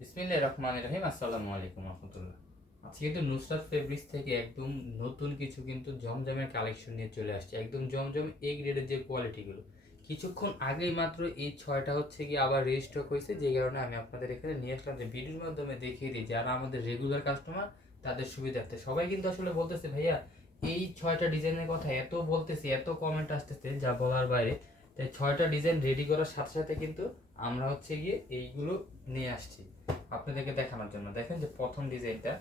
বিসমিল্লাহির রহমানির রহিম, আসসালামু আলাইকুম রহমতুল্লাহ। আজকে কিন্তু নুসরাত ফেব্রিক্স থেকে একদম নতুন কিছু কিন্তু জমজমের কালেকশন নিয়ে চলে আসছে। একদম জমজম এ গ্রেডের যে কোয়ালিটিগুলো কিছুক্ষণ আগেই মাত্র এই ছয়টা হচ্ছে কি আবার রেজিস্টক হয়েছে, যে কারণে আমি আপনাদের এখানে নিয়ে আসলাম যে ভিডিওর মাধ্যমে দেখিয়ে দিই, যারা আমাদের রেগুলার কাস্টমার তাদের সুবিধার্থে। সবাই কিন্তু আসলে বলতেছে, ভাইয়া, এই ছয়টা ডিজাইনের কথা এত বলতেছি, এত কমেন্ট আসতেছে যা বলার বাইরে। তাই ছয়টা ডিজাইন রেডি করার সাথে সাথে কিন্তু আমরা হচ্ছে গিয়ে এইগুলো নিয়ে আসছি আপনাদেরকে দেখানোর জন্য। দেখেন যে প্রথম ডিজাইনটা,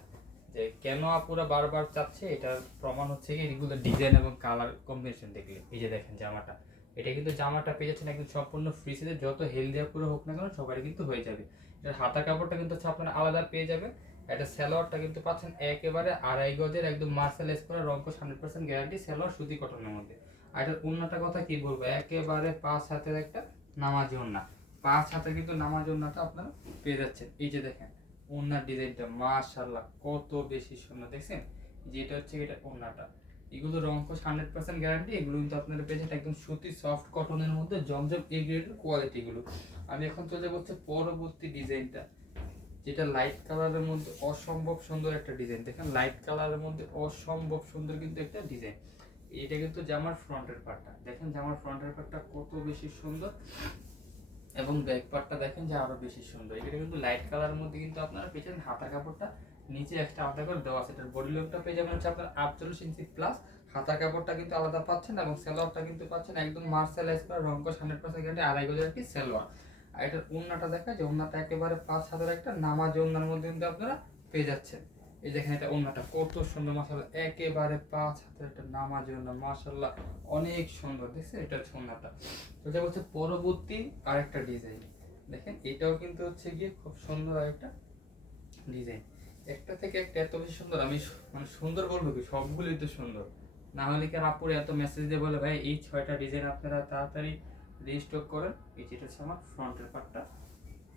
যে কেন আপুরা বারবার চাচ্ছে, এটার প্রমাণ হচ্ছে গিয়ে এগুলো ডিজাইন এবং কালার কম্বিনেশন দেখলে। এই যে দেখেন জামাটা, এটা কিন্তু জামাটা পেয়ে যাচ্ছেন একদম সম্পূর্ণ ফ্রি যত হেলদি আপুরা হোক না কেন, সবারই কিন্তু হয়ে যাবে। এটার হাতা কাপড়টা কিন্তু হচ্ছে আপনারা আলাদা পেয়ে যাবেন। এটা স্যালোয়ারটা কিন্তু পাচ্ছেন একেবারে আড়াই গজের একদম মার্শাল এস করা রঙ্কশ হান্ড্রেড পার্সেন্ট গ্যারান্টি স্যালোয়ার সুতি কটনের মধ্যে। আর এটার অন্যটা কথা কি বলব? একেবারে পাঁচ হাতের একটা নামাজি ওন্না পাঁচ হাতে কিন্তু নামাজ ওন্নাটা আপনারা পেয়ে যাচ্ছেন। এই যে দেখেন ওন্নার ডিজাইনটা মাশাল্লাহ কত বেশি সুন্দর, দেখছেন? যেটা হচ্ছে এটা ওন্নাটা এগুলো রঙ্কশ হান্ড্রেড পার্সেন্ট গ্যারান্টি, এগুলো কিন্তু আপনারা পেয়েছেন একদম সুতি সফট কটনের মধ্যে জমজম এই গ্রেডের কোয়ালিটিগুলো আমি এখন চলে বলছি পরবর্তী ডিজাইনটা, যেটা লাইট কালারের মধ্যে অসম্ভব সুন্দর একটা ডিজাইন। দেখেন লাইট কালারের মধ্যে অসম্ভব সুন্দর কিন্তু একটা ডিজাইন। এটা কিন্তু জামার ফ্রন্টের পার্টটা দেখেন, জামার ফ্রন্টের পার্টটা কত বেশি সুন্দর। এবং ব্যাক পার্টটা দেখেন যে আরও বেশি সুন্দর। এটা কিন্তু লাইট কালারের মধ্যে কিন্তু আপনারা পেয়েছেন হাতা কাপড়টা। নিচে একটা আলাদা করে দেওয়া আছে। এটার বডি লোকটা পেয়ে যাবেন হচ্ছে আপনার আটচল্লিশ ইঞ্চি প্লাস হাতা কাপড়টা কিন্তু আলাদা পাচ্ছেন এবং সেলোয়ারটা কিন্তু পাচ্ছেন একদম মার্শালাইজ করা রঙ্কশ হান্ড্রেড পার্সেন্ট গ্যারান্টি আড়াই গজের কি সেলোয়ার। আর এটার উন্নাটা দেখা যে উন্নাটা একেবারে পাঁচ হাতের একটা নামাজ উন্নার মধ্যে কিন্তু আপনারা পেয়ে যাচ্ছেন। এই দেখেন এটা উন্নাটা কত সুন্দর মাসাল্লাহ একেবারে পাঁচ হাতের একটা নামাজ মাসাল্লাহ অনেক সুন্দর, দেখছেন? এটা তো এটা হচ্ছে পরবর্তী আরেকটা ডিজাইন দেখেন, এটাও কিন্তু হচ্ছে গিয়ে খুব সুন্দর আরেকটা ডিজাইন একটা থেকে একটা এত বেশি সুন্দর, আমি মানে সুন্দর বলব কি? সবগুলোই তো সুন্দর। না হলে কি আপুরে এত মেসেজ দিয়ে বলে, ভাই, এই ছয়টা ডিজাইন আপনারা তাড়াতাড়ি রিস্টক করেন? এই যেটা হচ্ছে আমার ফ্রন্টের পার্টটা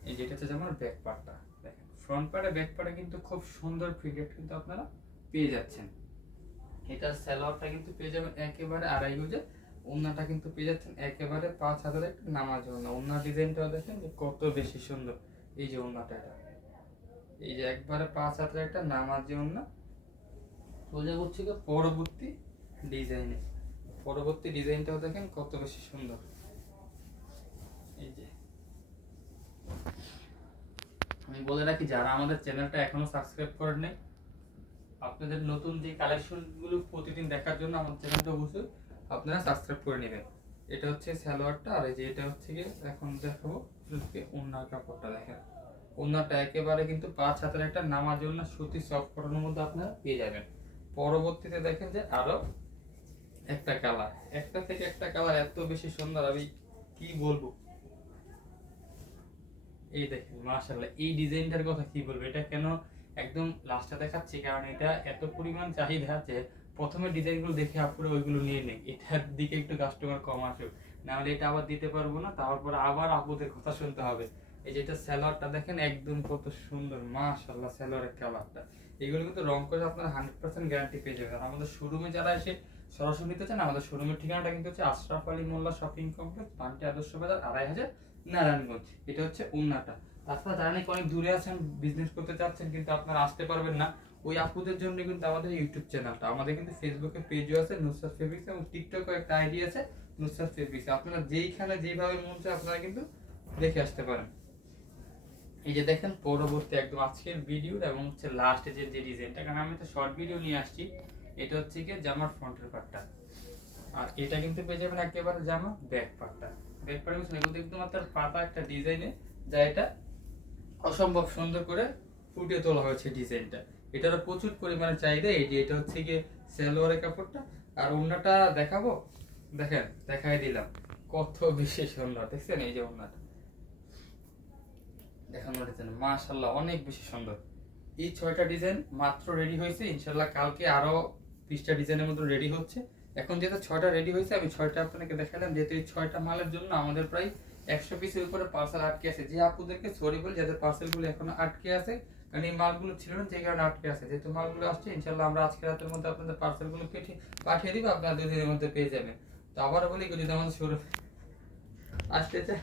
এই যেটা হচ্ছে আমার ব্যাক পার্টটা ফ্রন্ট পার্টে ব্যাক পার্টে কিন্তু খুব সুন্দর ফিগার কিন্তু আপনারা পেয়ে যাচ্ছেন। এটার স্যালোয়ারটা কিন্তু পেয়ে যাবেন একেবারে আড়াই গজে, ওন্নাটা কিন্তু পেয়ে যাচ্ছেন একেবারে পাঁচ হাজার একটা নামাজ ওন্না। ওন্নার ডিজাইনটাও দেখেন যে কত বেশি সুন্দর। এই যে ওন্নাটা এটা। এই যে একবারে পাঁচ হাতের একটা নামাজি ওন্না। সোজা করছি পরবর্তী ডিজাইনে। পরবর্তী ডিজাইনটাও দেখেন কত বেশি সুন্দর। এই যে আমি বলে রাখি, যারা আমাদের চ্যানেলটা এখনও সাবস্ক্রাইব করেন নাই, আপনাদের নতুন যে কালেকশনগুলো প্রতিদিন দেখার জন্য আমাদের চ্যানেলটা অবশ্যই আপনারা সাবস্ক্রাইব করে নেবেন। এটা হচ্ছে সালোয়ারটা, আর এই যে এটা হচ্ছে গিয়ে এখন দেখাবো ওন্নার কাপড়টা দেখেন। ওন্নাটা একেবারে কিন্তু পাঁচ হাতের একটা নামার জন্য সুতি সফট কটনের মধ্যে আপনারা পেয়ে যাবেন। পরবর্তীতে দেখেন যে আরও একটা কালার একটা থেকে একটা কালার এত বেশি সুন্দর, আমি কি বলব? এই দেখেন, মাশাআল্লাহ, এই ডিজাইনটার কথা কি বলব? এটা কেন একদম লাস্টে দেখাচ্ছি? কারণ এটা এত পরিমাণ চাহিদা যে প্রথমে ডিজাইনগুলো দেখে আপুরে ওইগুলো নিয়ে নেই। এটার দিকে একটু কাস্টমার কম আসুক। নাহলে এটা আবার দিতে পারব না, তারপর আবার আপুদের কথা শুনতে হবে। এই যেটা স্যালোয়ারটা দেখেন, একদম কত সুন্দর, মাশাআল্লাহ স্যালোয়ারের কালারটা। এগুলো কিন্তু রং করে আপনারা হান্ড্রেড পার্সেন্ট গ্যারান্টি পেয়ে যাবেন। আমাদের শোরুমে যারা এসে সরাসরি নিতে চান, আমাদের শোরুমের ঠিকানাটা কিন্তু হচ্ছে আশরাফ আলী মোল্লা শপিং কমপ্লেক্স পান্টি আদর্শ বাজার, আড়াই হাজার নারায়ণগঞ্জ, এটা হচ্ছে উন্নাটা। তাছাড়া যারা নাকি অনেক দূরে আছেন বিজনেস করতে চাচ্ছেন, কিন্তু আপনারা আসতে পারবেন না। ওই আপুদের জন্য কিন্তু আমাদের ইউটিউব চ্যানেলটা আমাদের কিন্তু ফেসবুকে পেজও আছে, নুসরাত ফেব্রিক্স এবং টিকটকে একটা আইডি আছে, নুসরাত ফেব্রিক্স আপনারা যেইখানে যেইভাবে মন চায় আপনারা কিন্তু দেখে আসতে পারেন। এই যে দেখেন, পরবর্তী একদম আজকের ভিডিও এবং হচ্ছে লাস্টে যে যে ডিজাইনটা কারণ আমি তো শর্ট ভিডিও নিয়ে আসছি, এটা হচ্ছে কি জামার ফ্রন্টের পার্টটা আর এটা কিন্তু পেয়ে যাবেন একেবারে জামা ব্যাক পার্টটা ব্যাক বুঝছেন এগুলো একদম আপনার পাতা একটা ডিজাইনে যা এটা অসম্ভব সুন্দর করে ফুটিয়ে তোলা হয়েছে ডিজাইনটা এটারও প্রচুর পরিমাণে চাহিদা, এই যে এটা হচ্ছে গিয়ে সেলোয়ারের কাপড়টা। আর ওড়নাটা দেখাবো? দেখেন, দেখাই দিলাম। কত বেশি সুন্দর দেখছেন এই যে ওড়নাটা দেখানোর ডিজাইন মাশাল্লাহ অনেক বেশি সুন্দর। এই ছয়টা ডিজাইন মাত্র রেডি হয়েছে ইনশাল্লাহ কালকে আরও বিশটা ডিজাইনের মতো রেডি হচ্ছে। এখন যেহেতু ছয়টা রেডি হয়েছে, আমি ছয়টা আপনাকে দেখালাম, যেহেতু এই ছয়টা মালের জন্য আমাদের প্রায় একশো পিসের উপরে পার্সেল আটকে আছে। যে আপুদেরকে সরি বলি, যাদের পার্সেলগুলো এখনও আটকে আছে, কারণ এই মালগুলো ছিল না যে কারণে আটকে আছে। যেহেতু মালগুলো আসছে ইনশাল্লাহ আমরা আজকে রাতের মধ্যে আপনাদের পার্সেলগুলো পেঠে পাঠিয়ে দিব, আপনারা দুই দিনের মধ্যে পেয়ে যাবেন। তো আবারও বলি, যদি আমাদের শুরু আসতে চায়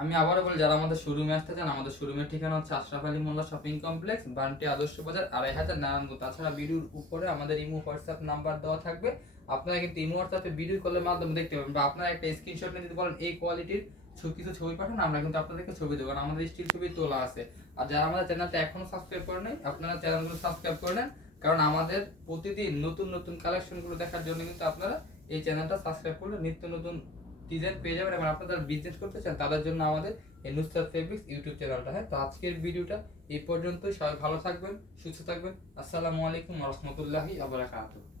আমি আবারও বলি, যারা আমাদের শোরুমে আসতে চান, আমাদের শোরুমের ঠিকানা হচ্ছে আশরাফ আলী মোল্লা শপিং কমপ্লেক্স বান্টি আদর্শ বাজার, আড়াই হাজার নারায়ণগঞ্জ। তাছাড়া ভিডিওর উপরে আমাদের ইমো, হোয়াটসঅ্যাপ নাম্বার দেওয়া থাকবে। আপনারা কিন্তু ইমো, হোয়াটসঅ্যাপে ভিডিও কলের মাধ্যমে দেখতে পাবেন বা আপনারা একটা স্ক্রিনশট নিয়ে যদি বলেন এই কোয়ালিটির কিছু ছবি পাঠান, আমরা কিন্তু আপনাদেরকে ছবি দেবো। কারণ আমাদের স্টিল ছবি তোলা আছে। আর যারা আমাদের চ্যানেলটা এখনও সাবস্ক্রাইব করে নেই, আপনারা চ্যানেলগুলো সাবস্ক্রাইব করে নেন। কারণ আমাদের প্রতিদিন নতুন নতুন কালেকশনগুলো দেখার জন্য কিন্তু আপনারা এই চ্যানেলটা সাবস্ক্রাইব করলে নিত্য নতুন ডিজাইন পেয়ে যাবেন এবং আপনারা যারা বিজনেস করতে চান, তাদের জন্য আমাদের এই নুসরাত ফেব্রিক্স ইউটিউব চ্যানেলটা হ্যাঁ তো আজকের ভিডিওটা এই পর্যন্তই। সবাই ভালো থাকবেন, সুস্থ থাকবেন। আসসালামু আলাইকুম রহমতুল্লাহি আবরাকাতুহ